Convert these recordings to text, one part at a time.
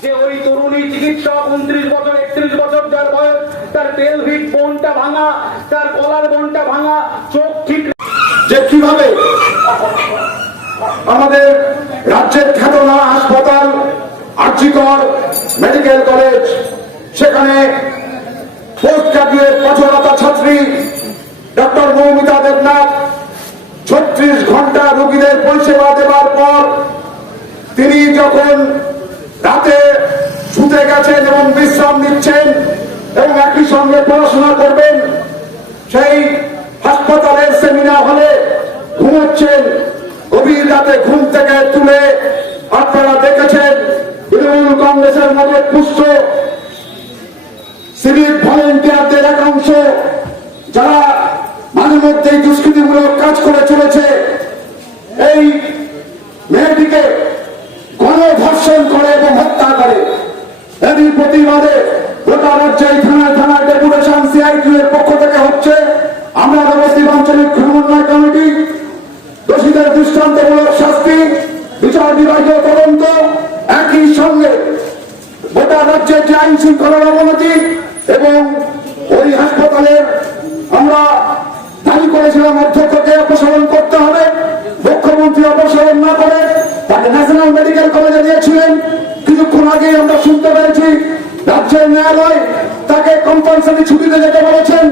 চিকিৎসক উনত্রিশ বছর, একত্রিশ বছর যার বয়স, তার পেলভিক বোনটা ভাঙা, তার কলার বোনটা ভাঙা, চোখ ঠিক যে কীভাবে আমাদের রাজ্যের খ্যাতনা হাসপাতাল, আর্জিকর মেডিকেল কলেজ, সেখানে পোস্ট গ্রাজুয়েট কঠোরতা ছাত্রী ডক্টর মৌমিতা দেবনাথ ছত্রিশ ঘণ্টা রোগীদের পরিষেবা দেওয়ার পর তিনি যখন রাতে শুতে গেছেন এবং নিচ্ছেন এবং একই সঙ্গে পড়াশোনা করবেন। সেই হাসপাতালের সেমিনার হলে ঘুমাচ্ছেন। গভীর রাতে ঘুম থেকে তুলে আপনারা দেখেছেন তৃণমূল কংগ্রেসের মধ্যে পুষ্ট সিভিক ভলেন্টিয়ারদের একাংশ যারা মাঝে মধ্যেই দুষ্কৃতিমূলক কাজ করে চলেছে। এই মেয়েটিকে গণধর্ষণ করে এবং হত্যা করে। এরই প্রতিবাদে এই থানায় থানায় ডেপুটেশন পক্ষ থেকে হচ্ছে আমরা নবদ্বীপ আঞ্চলিক সমন্বয় কমিটি। দোষীদের দৃষ্টান্তমূলক শাস্তি, বিচার বিভাগীয় তদন্ত, একই সঙ্গে গোটা রাজ্যের আইন শৃঙ্খলার অবনতি এবং ওই হাসপাতালের আমরা দাবি করেছিলাম অধ্যক্ষকে অপসারণ করতে হবে। মুখ্যমন্ত্রী অপসারণ না করে তাকে ন্যাশনাল মেডিকেল কলেজে নিয়েছিলেন। কিছুক্ষণ আগেই আমরা শুনতে পেরেছি রাজ্যের ন্যায়ালয় কম্পালসারি ছুটিতে যেতে বলেছেন।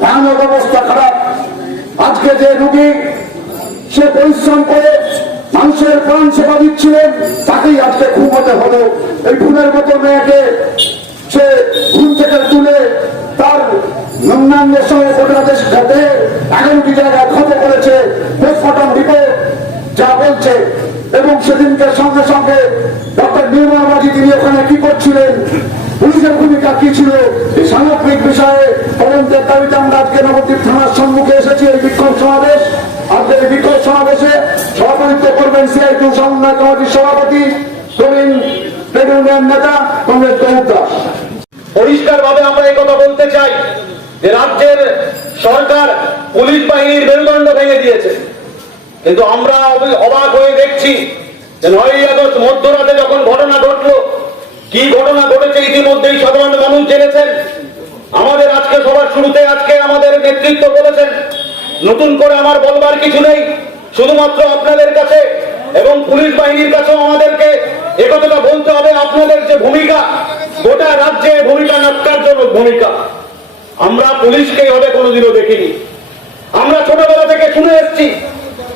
ভয়ানক অবস্থা খারাপ। আজকে যে রুগী, সে পরিশ্রম করে মানুষের প্রাণ সেবা দিচ্ছিলেন, তাকেই আজকে ঘুম হতে হলো। এই ঘুমের মতো মেয়েকে সে ঘুম থেকে তুলে তার নন্যান্যের সঙ্গে গোটা দেশ ঘাটে এগারোটি জায়গায় ক্ষত করেছে পোস্টমর্টম রিপোর্ট যা বলছে। এবং সেদিনকে সঙ্গে সঙ্গে ডক্টর নির্মল মাঝি তিনি ওখানে কি করছিলেন পুলিশের ভূমিকা কি ছিল? এই সামগ্রিক বিষয়ে তদন্তের দাবিতে আমরা আজকে নবদ্বীপ থানার সম্মুখে এসেছি এই বিক্ষোভ সমাবেশ। আজকে এই বিক্ষোভ সমাবেশে সভাপতিত্ব করবেন সিআইটু সমন্বয় কমিটির সভাপতি ট্রেড ইউনিয়ন নেতা কংগ্রেস প্রমুখ দাস। পরিষ্কার ভাবে আমরা এই কথা বলতে চাই যে রাজ্যের সরকার পুলিশ বাহিনীর মেরুদণ্ড ভেঙে দিয়েছে। কিন্তু আমরা অবাক হয়ে দেখছি যে নয়ই আগস্ট মধ্যরাতে যখন ঘটনা ঘটলো কি ঘটনা ঘটেছে ইতিমধ্যেই সাধারণ মানুষ জেনেছেন। আমাদের আজকে সবার শুরুতে আজকে আমাদের নেতৃত্ব বলেছেন, নতুন করে আমার বলবার কিছু নেই, শুধুমাত্র আপনাদের কাছে এবং পুলিশ বাহিনীর কাছেও আমাদেরকে একথাটা বলতে হবে, আপনাদের যে ভূমিকা, গোটা রাজ্যে ভূমিকা, ন্যক্কারজনক ভূমিকা। আমরা পুলিশকে হবে কোনোদিনও দেখিনি। আমরা ছোটবেলা থেকে শুনে এসেছি,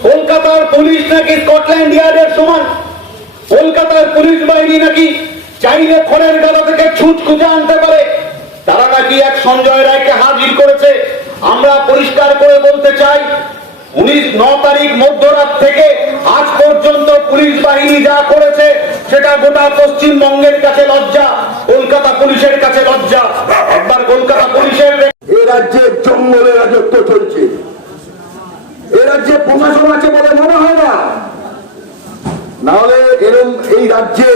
কলকাতার পুলিশ নাকি স্কটল্যান্ড ইয়ার্ডের সমান, কলকাতার পুলিশ বাহিনী নাকি চাইলে খড়ের গালা থেকে ছুট খুঁজে আনতে পারে। তারা নাকি এক সঞ্জয় রায়কে হাজির করেছে। আমরা পরিষ্কার করে বলতে চাই, উনিশ ন তারিখ মধ্যরাত থেকে আজ পর্যন্ত পুলিশ বাহিনী যা করেছে, সেটা গোটা পশ্চিমবঙ্গের কাছে লজ্জা, কলকাতা পুলিশের কাছে লজ্জা। একবার কলকাতা পুলিশের এ রাজ্যে জঙ্গলে রাজত্ব চলছে। এ রাজ্যে প্রশাসন আছে বলে মনে হয় না? নাহলে এরম এই রাজ্যে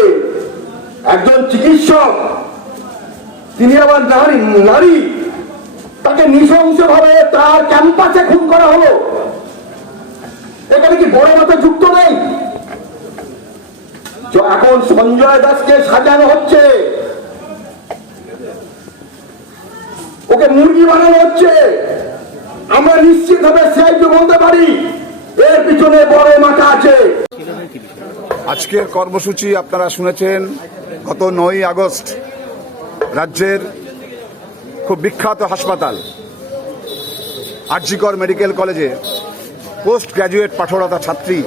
একজন চিকিৎসক, তিনি আবার নারী নারী। তাকে নৃশংস ভাবে তার ক্যাম্পাসে খুন করা হলো। এখানে কি বড় মাথা যুক্ত নেই? এখন সঞ্জয় দাসকে সাজানো হচ্ছে। ওকে মুরগি বানানো হচ্ছে। আমরা নিশ্চিত ভাবে সিআইটি বলতে পারি, এর পিছনে বড় মাথা আছে। আজকের কর্মসূচি আপনারা শুনেছেন। গত নয়ই আগস্ট রাজ্যের খুব বিখ্যাত হাসপাতাল, আরজিকর মেডিকেল কলেজে পোস্ট গ্র্যাজুয়েট পাঠরতা ছাত্রী,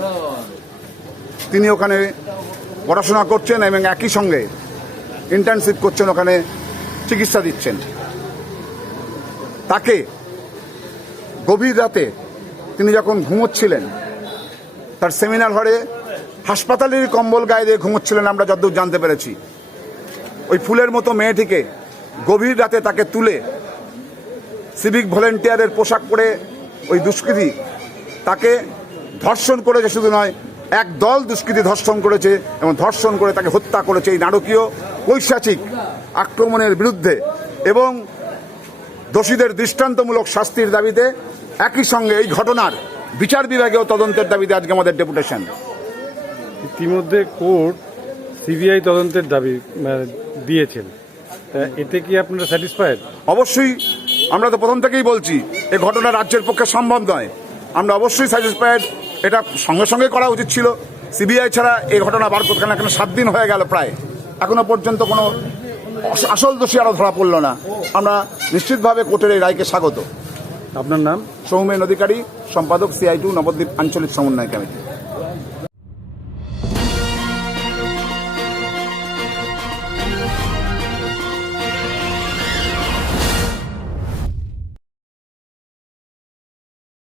তিনি ওখানে পড়াশোনা করছেন এবং একই সঙ্গে ইন্টার্নশিপ করছেন, ওখানে চিকিৎসা দিচ্ছেন। তাকে গভীর রাতে তিনি যখন ঘুমোচ্ছিলেন, তার সেমিনার হলে হাসপাতালেরই কম্বল গায়ে দিয়ে ঘুমোচ্ছিলেন, আমরা যতদূর জানতে পেরেছি। ওই ফুলের মতো মেয়েটিকে গভীর রাতে তাকে তুলে সিভিক ভলেন্টিয়ারের পোশাক পরে ওই দুষ্কৃতী তাকে ধর্ষণ করেছে শুধু নয়, এক দল দুষ্কৃতী ধর্ষণ করেছে এবং ধর্ষণ করে তাকে হত্যা করেছে এই নারকীয় পৈশাচিক আক্রমণের বিরুদ্ধে এবং দোষীদের দৃষ্টান্তমূলক শাস্তির দাবিতে একই সঙ্গে এই ঘটনার বিচার বিভাগীয় তদন্তের দাবিতে আজকে আমাদের ডেপুটেশন। ইতিমধ্যে কোর্ট সিবিআই তদন্তের দাবি দিয়েছেন। তা এতে কি আপনারা স্যাটিসফাইড? অবশ্যই আমরা তো প্রথম থেকেই বলছি এ ঘটনা রাজ্যের পক্ষে সম্ভব নয়। আমরা অবশ্যই স্যাটিসফাইড এটা সঙ্গে সঙ্গে করা উচিত ছিল। সিবিআই ছাড়া এই ঘটনা বার করতে কেন সাত দিন হয়ে গেল প্রায়। এখনও পর্যন্ত কোনো আসল দোষী আরও ধরা পড়ল না। আমরা নিশ্চিতভাবে কোর্টের এই রায়কে স্বাগত। আপনার নাম? সৌমেন অধিকারী সম্পাদক সিআই টু নবদ্বীপ আঞ্চলিক সমন্বয় কমিটি।